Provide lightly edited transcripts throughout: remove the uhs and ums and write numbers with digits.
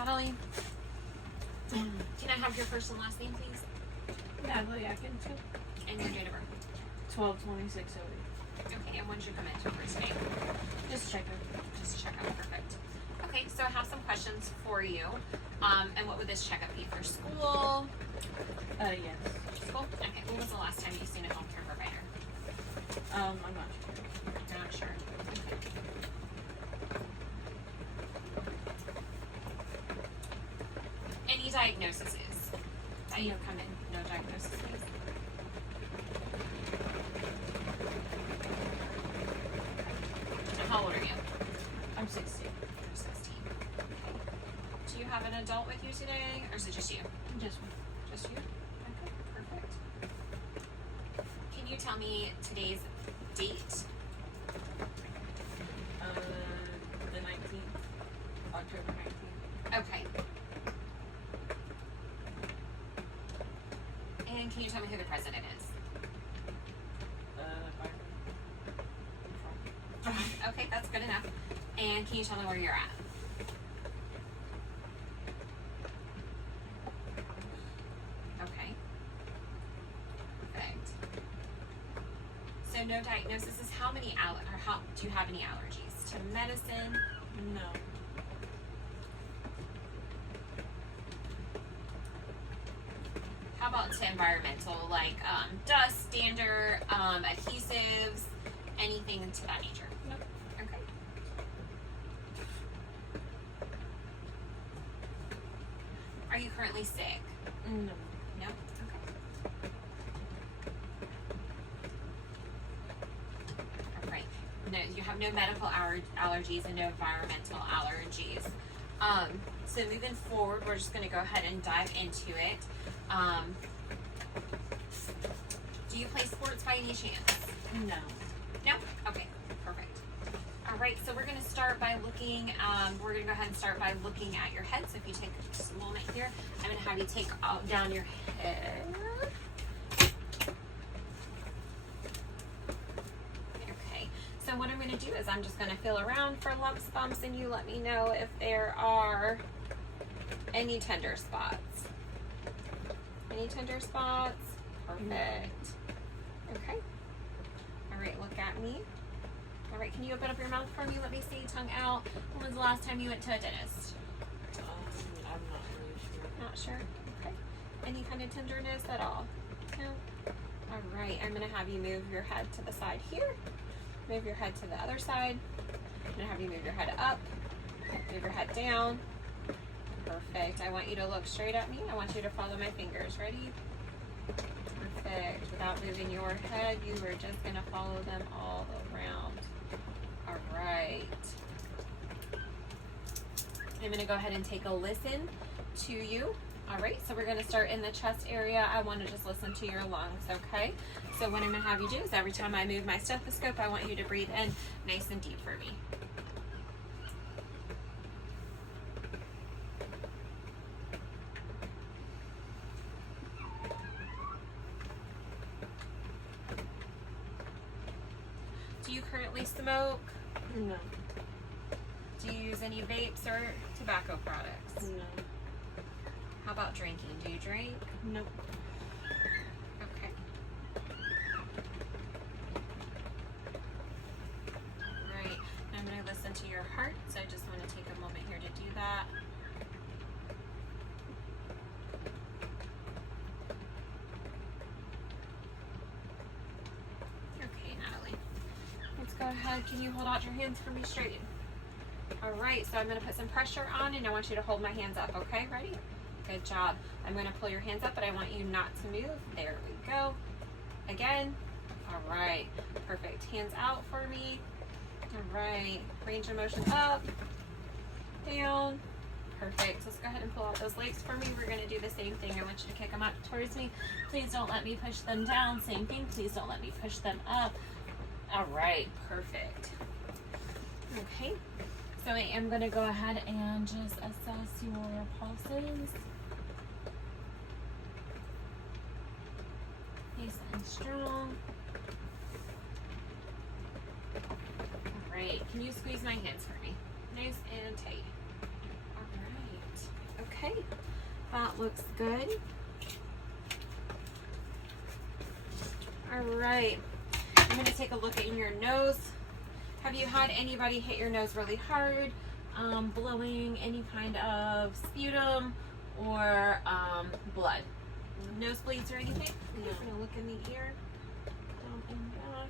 Natalie, can I have your first and last name, please? Natalie Atkinson. And your date of birth. 12/26/08. Okay, and when did you come into your first name? Just check it. Just check out. Perfect. Okay, so I have some questions for you. And what would this checkup be for school? Yes. School? Okay, when was the last time you seen a home care provider? I'm not sure. You're not sure. Okay. Any diagnoses that you come in? No diagnosis. And how old are you? I'm 16. You're 16. Okay. Do you have an adult with you today, or is it just you? Just one. Just you? Okay, perfect. Can you tell me today's date? The 19th. October 19th. Okay. And can you tell me who the president is? Biden. Okay, that's good enough. And can you tell me where you're at? Okay. Perfect. So no diagnosis is how many do you have any allergies to medicine? No. How about to environmental, like dust, dander, adhesives, anything to that nature? Nope. Okay. Are you currently sick? No. No? Okay. All right. No, you have no medical allergies and no environmental allergies. So moving forward, we're just going to go ahead and dive into it. Do you play sports by any chance? No. No? Okay, perfect. All right, so we're going to start by looking, we're going to go ahead and start by looking at your head. So if you take just a moment here, I'm going to have you take down your head. Okay, so what I'm going to do is I'm just going to feel around for lumps, bumps, and you let me know if there are any tender spots. Any tender spots? Perfect. Okay. All right, look at me. All right, can you open up your mouth for me? Let me see, tongue out. When was the last time you went to a dentist? I'm not really sure. Not sure? Okay. Any kind of tenderness at all? No? All right, I'm gonna have you move your head to the side here. Move your head to the other side. I'm gonna have you move your head up. Move your head down. Perfect. I want you to look straight at me. I want you to follow my fingers. Ready? Perfect. Without moving your head, you are just going to follow them all around. All right. I'm going to go ahead and take a listen to you. All right, so we're going to start in the chest area. I want to just listen to your lungs, okay? So what I'm going to have you do is every time I move my stethoscope, I want you to breathe in nice and deep for me. Do you currently smoke? No. Do you use any vapes or tobacco products? No. How about drinking? Do you drink? Nope. Okay. Right. I'm going to listen to your heart, so I just want to take a moment here to do that. Okay, Natalie. Let's go ahead. Can you hold out your hands for me straight? All right, so I'm going to put some pressure on, and I want you to hold my hands up, okay? Ready? Good job. I'm going to pull your hands up, but I want you not to move. There we go. Again. All right. Perfect. Hands out for me. All right. Range of motion up, down. Perfect. Let's go ahead and pull out those legs for me. We're going to do the same thing. I want you to kick them up towards me. Please don't let me push them down. Same thing. Please don't let me push them up. All right. Perfect. Okay. So I am going to go ahead and just assess your pulses. Nice and strong. All right. Can you squeeze my hands for me? Nice and tight. All right. Okay, that looks good. All right, I'm gonna take a look at your nose. Have you had anybody hit your nose really hard, blowing any kind of sputum or blood? Nosebleeds or anything? No. I'm gonna look in the ear, down and back.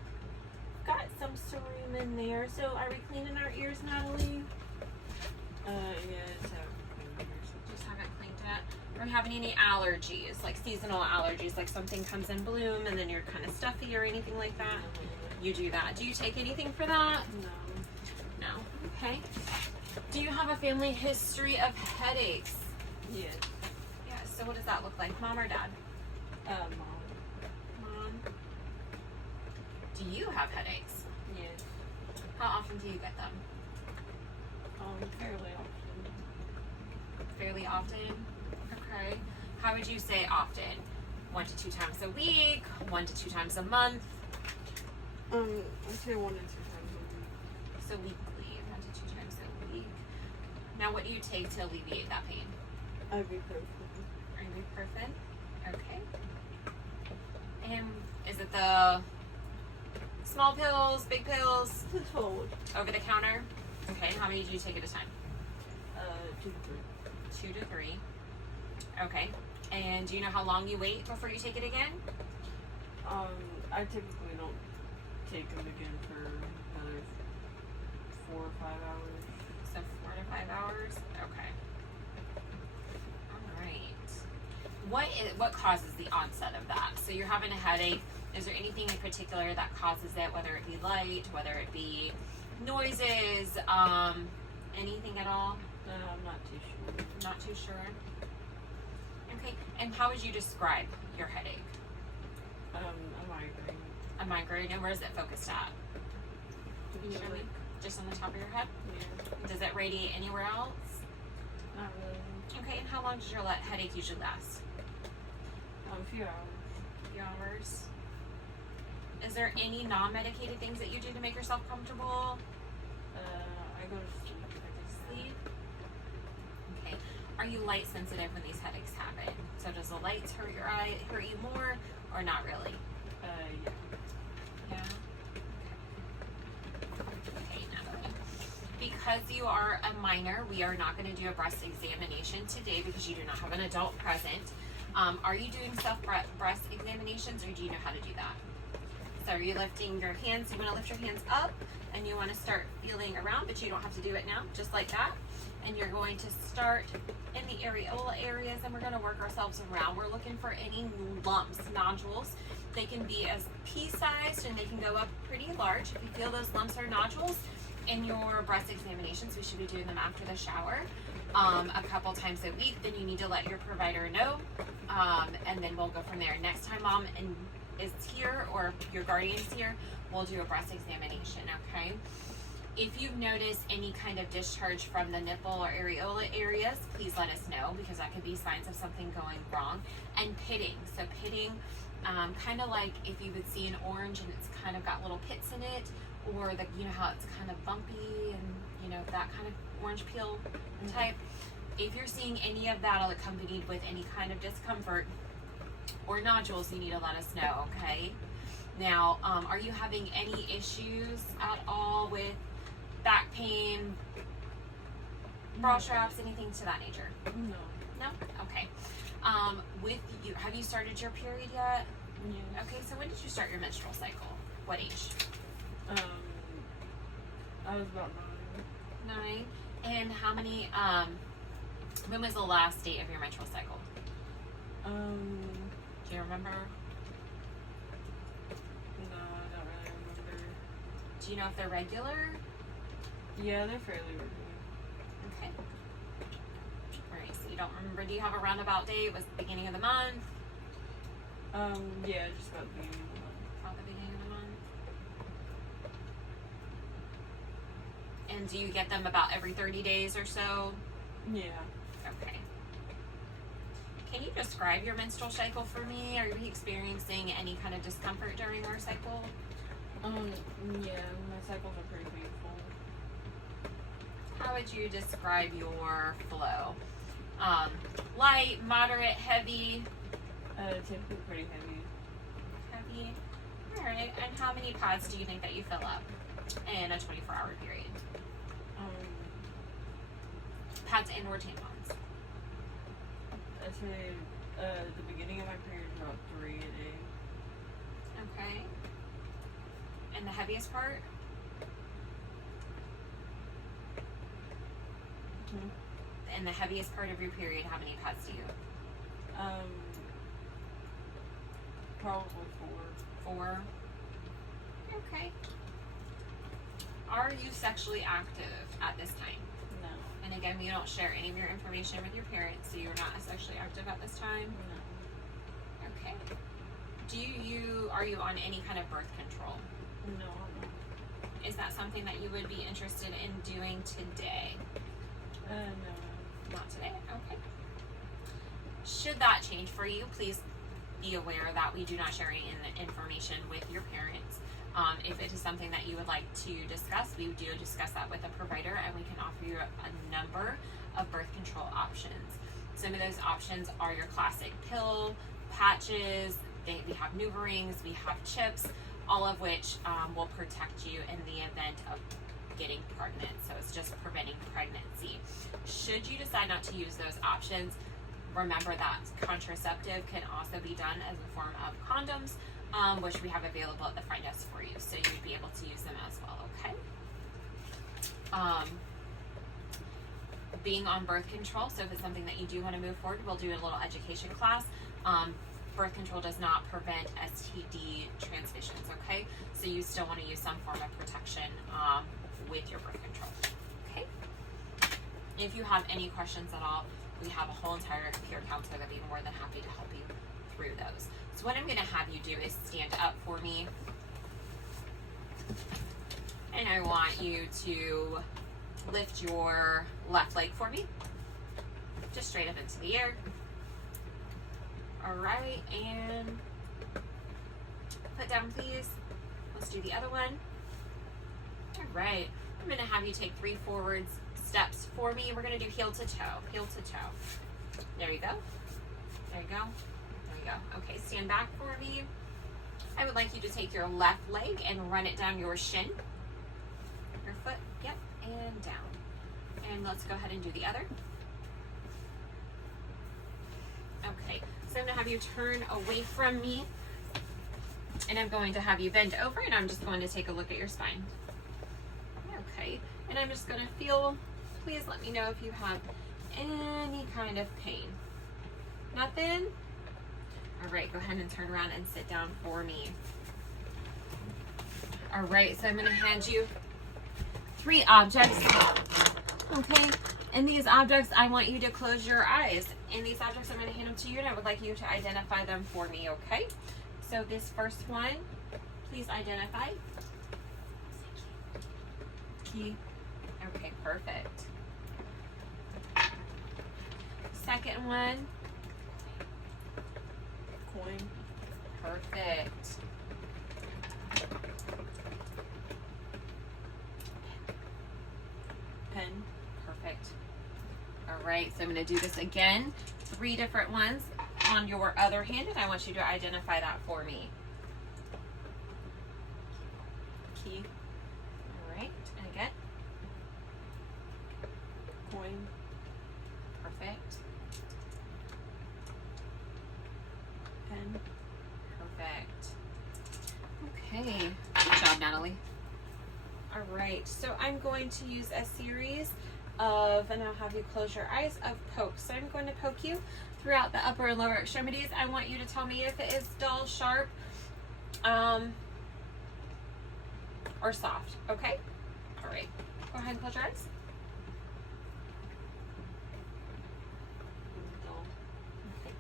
Got some serum in there. So are we cleaning our ears, Natalie? Yeah, just have fingers. Just haven't cleaned it. Are we having any allergies, like seasonal allergies, like something comes in bloom and then you're kind of stuffy or anything like that? You do that. Do you take anything for that? No. No. Okay. Do you have a family history of headaches? Yes. Yes. So what does that look like, mom or dad? Mom. Mom. Do you have headaches? Yes. How often do you get them? Fairly often. Fairly often. Okay. How would you say often? 1 to 2 times a week? 1 to 2 times a month? I'd say 1 to 2 times a week. So weekly, 1 to 2 times a week. Now, what do you take to alleviate that pain? Ibuprofen. Ibuprofen. Okay. And is it the small pills, big pills, It's old. over the counter? Okay. How many do you take at a time? 2 to 3. 2 to 3. Okay. And do you know how long you wait before you take it again? I typically don't take them again for another 4 or 5 hours. So 4 to 5 hours. Okay. All right. What causes the onset of that? So you're having a headache. Is there anything in particular that causes it? Whether it be light, whether it be noises, anything at all? I'm not too sure. Not too sure. Okay. And how would you describe your headache? A migraine. A migraine. And where is it focused at? Yeah, Show me. like, Just on the top of your head? yeah. Does it radiate anywhere else? Not really. Okay. And how long does your headache usually last? A few hours. A few hours. Is there any non-medicated things that you do to make yourself comfortable? I go to sleep. I just Sleep. Okay. Are you light sensitive when these headaches happen? So does the lights hurt your eye, hurt you more, or not really? Yeah. Yeah. Okay, Natalie. Because you are a minor, we are not going to do a breast examination today because you do not have an adult present. Are you doing self-breast examinations, or do you know how to do that? So are you lifting your hands? You want to lift your hands up, and you want to start feeling around, but you don't have to do it now, just like that. And you're going to start in the areola areas, and we're going to work ourselves around. We're looking for any lumps, nodules. They can be as pea-sized, and they can go up pretty large. If you feel those lumps or nodules in your breast examinations, we should be doing them after the shower a couple times a week. Then you need to let your provider know, and then we'll go from there. Next time mom is here or your guardian's here, we'll do a breast examination, okay? If you notice any kind of discharge from the nipple or areola areas, please let us know, because that could be signs of something going wrong. And pitting. So pitting, kind of like if you would see an orange and it's kind of got little pits in it, or you know how it's kind of bumpy and you know that kind of orange peel type. If you're seeing any of that accompanied with any kind of discomfort or nodules, you need to let us know, okay? Now, are you having any issues at all with back pain, bra straps, anything to that nature? No. No? Okay. With you, have you started your period yet? Yes. Okay, so when did you start your menstrual cycle? What age? I was about 9. 9. And how many, when was the last date of your menstrual cycle? Do you remember? No, I don't really remember. Do you know if they're regular? Yeah, they're fairly regular. Okay. Alright, so you don't remember. Do you have a roundabout date? Was it the beginning of the month? Yeah, just about the beginning of the month. About the beginning of the month. And do you get them about every 30 days or so? Yeah. Okay. Can you describe your menstrual cycle for me? Are you experiencing any kind of discomfort during your cycle? Yeah, my cycles are pretty painful. How would you describe your flow? Light, moderate, heavy? Typically pretty heavy. Heavy. Alright, and how many pads do you think that you fill up in a 24-hour period? Pads and or tampons? I'd say the beginning of my period is about 3 a day. Okay. And the heaviest part? In the heaviest part of your period, how many pads do you? Probably 4. 4. Okay. Are you sexually active at this time? No. And again, we don't share any of your information with your parents, so you're not sexually active at this time? No. Okay. Are you on any kind of birth control? No, I'm not. Is that something that you would be interested in doing today? No. Not today? Okay. Should that change for you, please be aware that we do not share any information with your parents. If it is something that you would like to discuss, we do discuss that with a provider, and we can offer you a number of birth control options. Some of those options are your classic pill, patches, we have NuvaRings, we have chips, all of which will protect you in the event of getting pregnant. So it's just preventing pregnancy. Should you decide not to use those options, remember that contraceptive can also be done as a form of condoms, which we have available at the front desk for you. So you'd be able to use them as well, okay? Being on birth control, so if it's something that you do want to move forward, we'll do a little education class. Birth control does not prevent STD transmissions, okay? So you still want to use some form of protection with your birth control, okay? If you have any questions at all, we have a whole entire peer counselor that'd be more than happy to help you through those. So what I'm going to have you do is stand up for me, and I want you to lift your left leg for me, just straight up into the air. All right, and put down, please. Let's do the other one. All right, I'm going to have you take 3 forward steps for me. We're going to do heel to toe, heel to toe. There you go. There you go. There you go. Okay, stand back for me. I would like you to take your left leg and run it down your shin. Your foot, yep, and down. And let's go ahead and do the other. Okay, so I'm going to have you turn away from me, and I'm going to have you bend over, and I'm just going to take a look at your spine. Okay, and I'm just going to feel, please let me know if you have any kind of pain. Nothing? All right, go ahead and turn around and sit down for me. All right, so I'm going to hand you 3 objects. Okay, and these objects, I want you to close your eyes. And these objects, I'm going to hand them to you, and I would like you to identify them for me, okay? So this first one, please identify. Key. Okay, perfect. Second one. Coin. Perfect. Pen. Perfect. All right, so I'm going to do this again. 3 different ones on your other hand, and I want you to identify that for me. Key. All right, and again. Coin. Perfect. Pen. Perfect. Okay. Good job, Natalie. All right, so I'm going to use a series of, and I'll have you close your eyes, of pokes. So I'm going to poke you throughout the upper and lower extremities. I want you to tell me if it is dull, sharp, or soft, okay? All right, go ahead and close your eyes. Dull. Okay.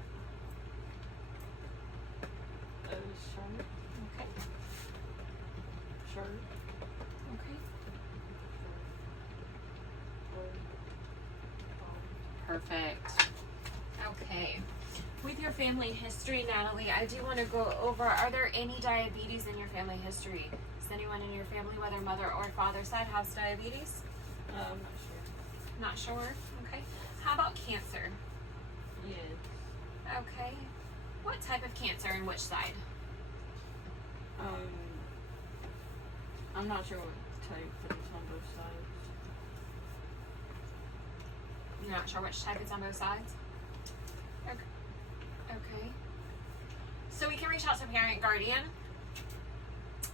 Sharp. Okay. Sharp. Okay. Perfect. Okay. With your family history, Natalie, I do want to go over, are there any diabetes in your family history? Does anyone in your family, whether mother or father side, has diabetes? I'm not sure. Not sure? Okay. How about cancer? Yes. Okay. What type of cancer and which side? I'm not sure what type, but it's on both sides. You're not sure which type it's on both sides? Okay. Okay. So we can reach out to parent guardian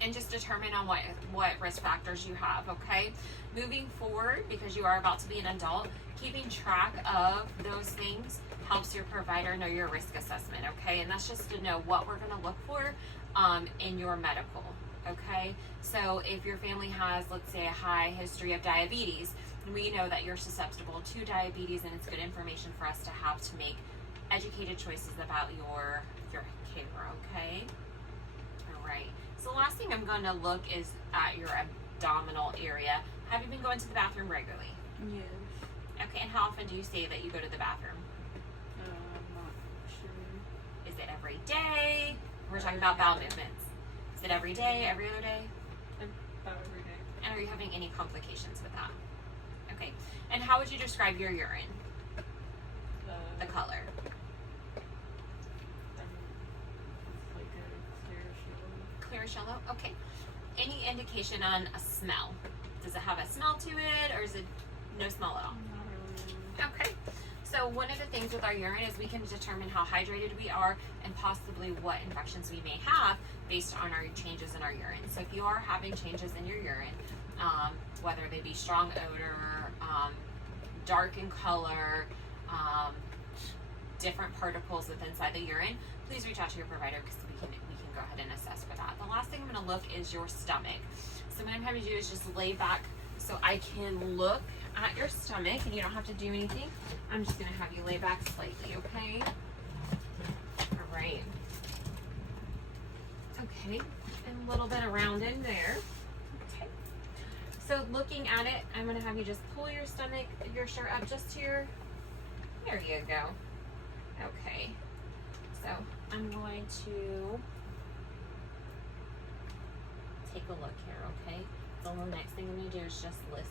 and just determine on what risk factors you have, okay? Moving forward, because you are about to be an adult, keeping track of those things helps your provider know your risk assessment, okay? And that's just to know what we're gonna look for in your medical, okay? So if your family has, let's say, a high history of diabetes, we know that you're susceptible to diabetes, and it's good information for us to have to make educated choices about your care, okay? All right. So the last thing I'm going to look is at your abdominal area. Have you been going to the bathroom regularly? Yes. Okay, and how often do you say that you go to the bathroom? I'm not sure. Is it every day? We're talking about bowel movements. Is it every day, every other day? About every day. And are you having any complications with that? Okay. And how would you describe your urine? The color. It's like a clearish yellow. Clearish yellow? Okay. Any indication on a smell? Does it have a smell to it, or is it no smell at all? Not really. Okay. So one of the things with our urine is we can determine how hydrated we are and possibly what infections we may have based on our changes in our urine. So if you are having changes in your urine, whether they be strong odor, dark in color, different particles within inside the urine, please reach out to your provider because we can go ahead and assess for that. The last thing I'm going to look is your stomach. So what I'm having to do is just lay back so I can look at your stomach, and you don't have to do anything. I'm just going to have you lay back slightly, okay? All right. Okay, and a little bit around in there. Okay. So looking at it, I'm going to have you just pull your stomach, your shirt up just to your, there you go. Okay, so I'm going to take a look here, okay? So the next thing I'm going to do is just listen.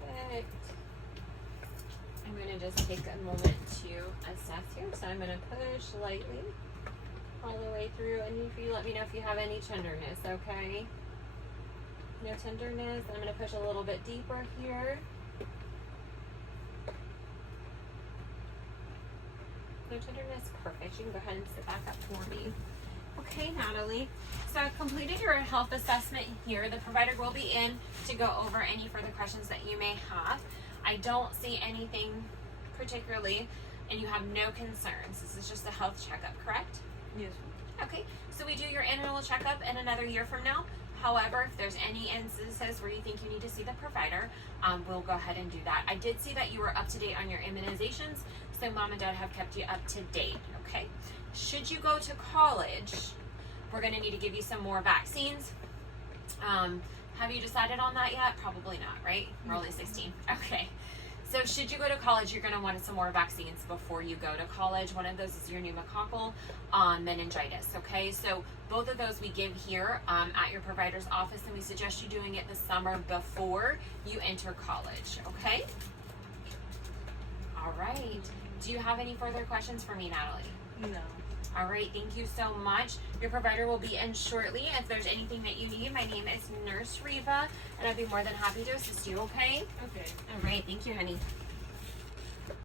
Perfect. I'm going to just take a moment to assess here. So I'm going to push lightly all the way through, and if you let me know if you have any tenderness, okay? No tenderness. I'm going to push a little bit deeper here. No tenderness. Perfect. You can go ahead and sit back up for me. Okay, Natalie. So I've completed your health assessment here. The provider will be in to go over any further questions that you may have. I don't see anything particularly, and you have no concerns. This is just a health checkup, correct? Yes. Okay, so we do your annual checkup in another year from now. However, if there's any instances where you think you need to see the provider, we'll go ahead and do that. I did see that you were up to date on your immunizations, so mom and dad have kept you up to date, okay? Should you go to college, we're gonna need to give you some more vaccines. Have you decided on that yet? Probably not, right? You're only 16. Okay. So should you go to college, you're going to want some more vaccines before you go to college. One of those is your pneumococcal meningitis, okay? So both of those we give here at your provider's office, and we suggest you doing it this summer before you enter college, okay? All right. Do you have any further questions for me, Natalie? No. All right, thank you so much. Your provider will be in shortly. If there's anything that you need, my name is Nurse Reva, and I'd be more than happy to assist you, okay? Okay. All right, thank you, honey.